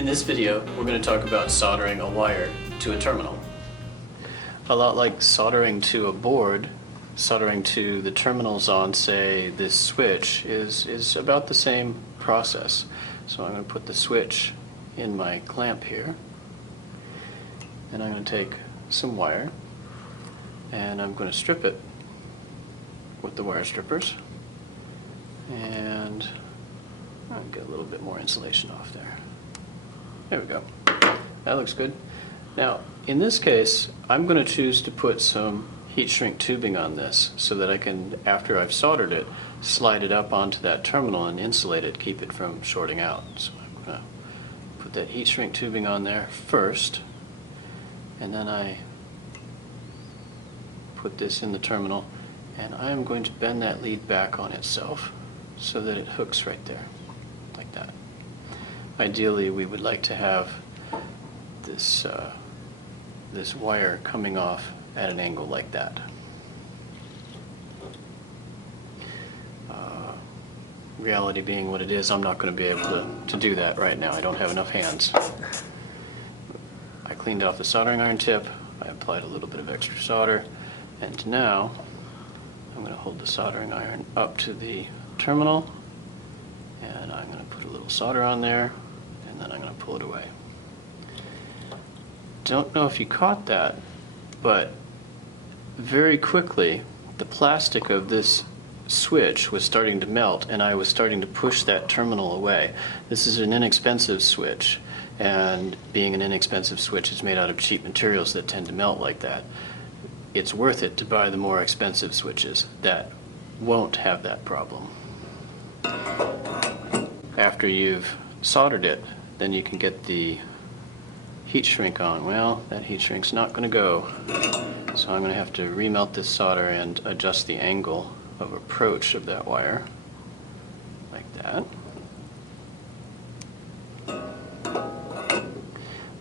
In this video, we're going to talk about soldering a wire to a terminal. A lot like soldering to a board, soldering to the terminals on, say, this switch is about the same process. So I'm going to put the switch in my clamp here, and I'm going to take some wire, and I'm going to strip it with the wire strippers, and I'll get a little bit more insulation off there. There we go. That looks good. Now, in this case, I'm going to choose to put some heat shrink tubing on this so that I can, after I've soldered it, slide it up onto that terminal and insulate it, keep it from shorting out. So I'm going to put that heat shrink tubing on there first, and then I put this in the terminal, and I am going to bend that lead back on itself so that it hooks right there, like that. Ideally, we would like to have this, this wire coming off at an angle like that. Reality being what it is, I'm not going to be able to do that right now. I don't have enough hands. I cleaned off the soldering iron tip, I applied a little bit of extra solder, and now I'm going to hold the soldering iron up to the terminal, and I'm going to put a little solder on there, and then I'm going to pull it away. Don't know if you caught that, but very quickly the plastic of this switch was starting to melt, and I was starting to push that terminal away. This is an inexpensive switch, and being an inexpensive switch, it's made out of cheap materials that tend to melt like that. It's worth it to buy the more expensive switches that won't have that problem. After you've soldered it, then you can get the heat shrink on. Well, that heat shrink's not going to go, so I'm going to have to remelt this solder and adjust the angle of approach of that wire, like that.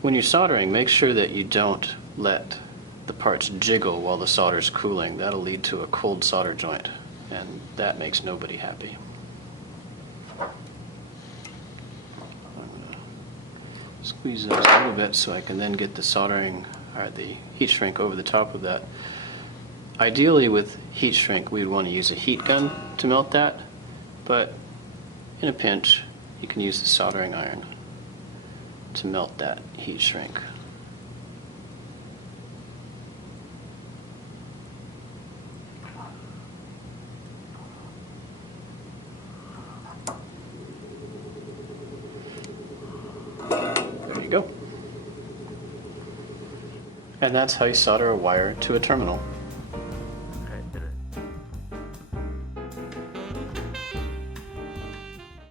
When you're soldering, make sure that you don't let the parts jiggle while the solder's cooling. That'll lead to a cold solder joint, and that makes nobody happy. Squeeze those a little bit so I can then get the soldering, or the heat shrink over the top of that. Ideally with heat shrink we'd want to use a heat gun to melt that, but in a pinch you can use the soldering iron to melt that heat shrink. Go. And that's how you solder a wire to a terminal.